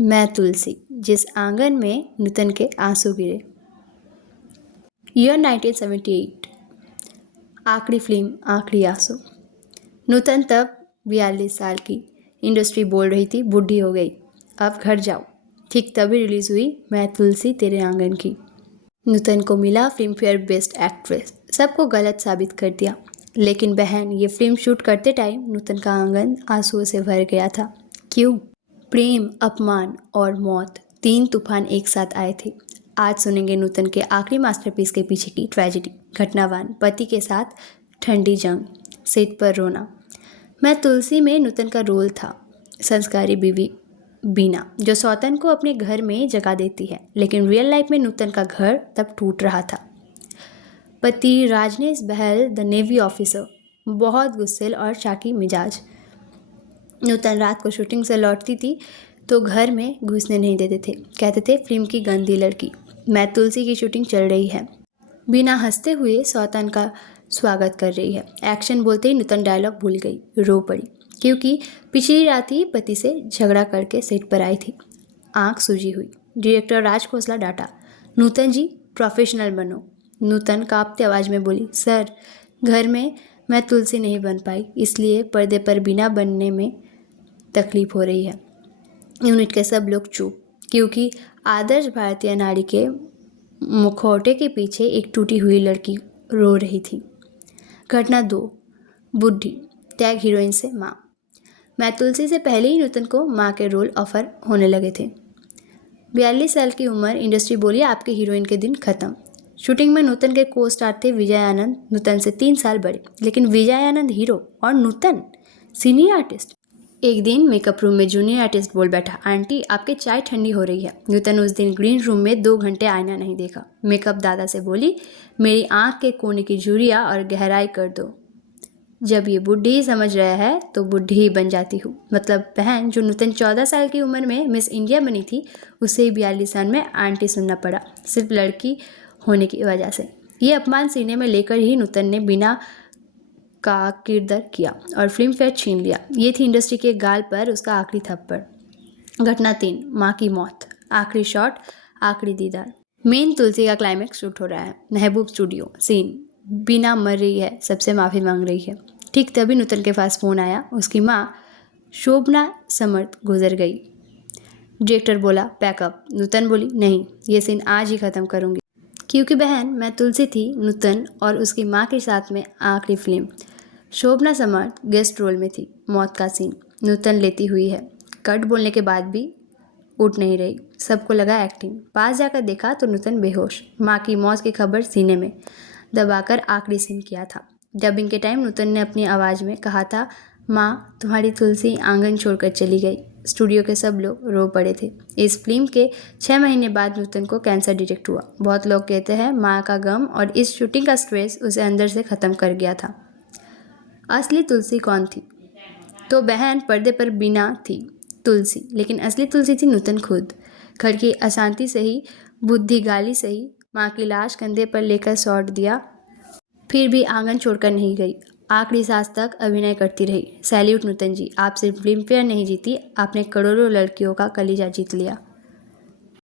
मैं तुलसी, जिस आंगन में नूतन के आंसू गिरे। ईयर 1978। आखिरी फिल्म आखिरी आंसू। नूतन तब 42 साल की। इंडस्ट्री बोल रही थी बूढ़ी हो गई, अब घर जाओ। ठीक तभी रिलीज हुई मैं तुलसी तेरे आंगन की। नूतन को मिला फिल्म फेयर बेस्ट एक्ट्रेस। सबको गलत साबित कर दिया। लेकिन बहन, ये फिल्म शूट करते टाइम नूतन का आंगन आंसुओं से भर गया था। क्यों? प्रेम, अपमान और मौत, 3 तूफान एक साथ आए थे। आज सुनेंगे नूतन के आखिरी मास्टरपीस के पीछे की ट्रेजेडी। घटनावान पति के साथ ठंडी जंग, सेट पर रोना। मैं तुलसी में नूतन का रोल था संस्कारी बीवी बीना, जो सौतन को अपने घर में जगा देती है। लेकिन रियल लाइफ में नूतन का घर तब टूट रहा था। पति राजनेश बहल, द नेवी ऑफिसर, बहुत गुस्सेल और शाकी मिजाज। नूतन रात को शूटिंग से लौटती थी तो घर में घुसने नहीं देते थे। कहते थे फिल्म की गंदी लड़की। मैं तुलसी की शूटिंग चल रही है। बिना हंसते हुए सौतन का स्वागत कर रही है। एक्शन बोलते ही नूतन डायलॉग भूल गई, रो पड़ी, क्योंकि पिछली रात ही पति से झगड़ा करके सेट पर आई थी। आंख सूजी हुई। डायरेक्टर राज खोसला डांटा, नूतन जी प्रोफेशनल बनो। नूतन कांपते आवाज में बोली, सर, घर में मैं तुलसी नहीं बन पाई, इसलिए पर्दे पर बिना बनने में तकलीफ हो रही है। यूनिट के सब लोग चुप, क्योंकि आदर्श भारतीय नारी के मुखौटे के पीछे एक टूटी हुई लड़की रो रही थी। घटना 2, बुढ़ी, टैग हीरोइन से माँ। मैं तुलसी से पहले ही नूतन को माँ के रोल ऑफर होने लगे थे। 42 साल की उम्र, इंडस्ट्री बोली आपके हीरोइन के दिन खत्म। शूटिंग में नूतन के को स्टार थे विजय आनंद, नूतन से 3 साल बड़े। लेकिन विजय आनंद हीरो और नूतन सीनियर आर्टिस्ट। एक दिन मेकअप रूम में जूनियर आर्टिस्ट बोल बैठा, आंटी आपके चाय ठंडी हो रही है। नूतन उस दिन ग्रीन रूम में 2 घंटे आईना नहीं देखा। मेकअप दादा से बोली, मेरी आंख के कोने की झुर्रियाँ और गहराई कर दो। जब ये बुढ़ी ही समझ रहा है तो बुढ़ी ही बन जाती हूँ। मतलब बहन, जो नूतन 14 साल की उम्र में मिस इंडिया बनी थी, उसे ही 42 साल में आंटी सुनना पड़ा, सिर्फ लड़की होने की वजह से। ये अपमान सीने में लेकर ही नूतन ने बिना का किरदार किया और फिल्म फेयर छीन लिया। ये थी इंडस्ट्री के गाल पर उसका आखिरी थप्पड़। घटना 3, माँ की मौत। आखिरी शॉट, आखिरी दीदार। मेन तुलसी का क्लाइमैक्स शूट हो रहा है महबूब स्टूडियो। सीन, बीना मर रही है, सबसे माफ़ी मांग रही है। ठीक तभी नूतन के पास फ़ोन आया, उसकी माँ शोभना समर्थ गुजर गई। डायरेक्टर बोला पैकअप। नूतन बोली, नहीं, ये सीन आज ही ख़त्म करूँगी, क्योंकि बहन मैं तुलसी थी नूतन और उसकी माँ के साथ में आखिरी फिल्म। शोभना समर्थ गेस्ट रोल में थी। मौत का सीन, नूतन लेती हुई है। कट बोलने के बाद भी उठ नहीं रही। सबको लगा एक्टिंग। पास जाकर देखा तो नूतन बेहोश, माँ की मौत की खबर सीने में दबाकर आखिरी सीन किया था। डबिंग के टाइम नूतन ने अपनी आवाज़ में कहा था, माँ तुम्हारी तुलसी आंगन छोड़कर चली गई। स्टूडियो के सब लोग रो पड़े थे। इस फिल्म के 6 महीने बाद नूतन को कैंसर डिटेक्ट हुआ। बहुत लोग कहते हैं माँ का गम और इस शूटिंग का स्ट्रेस उसे अंदर से ख़त्म कर गया था। असली तुलसी कौन थी? तो बहन, पर्दे पर बिना थी तुलसी, लेकिन असली तुलसी थी नूतन खुद। घर की अशांति सही, बुद्धि गाली सही, माँ की लाश कंधे पर लेकर सौंप दिया, फिर भी आंगन छोड़कर नहीं गई। आखिरी सांस तक अभिनय करती रही। सैल्यूट नूतन जी, आप सिर्फ फिल्म फेयर नहीं जीती, आपने करोड़ों लड़कियों का कलीजा जीत लिया।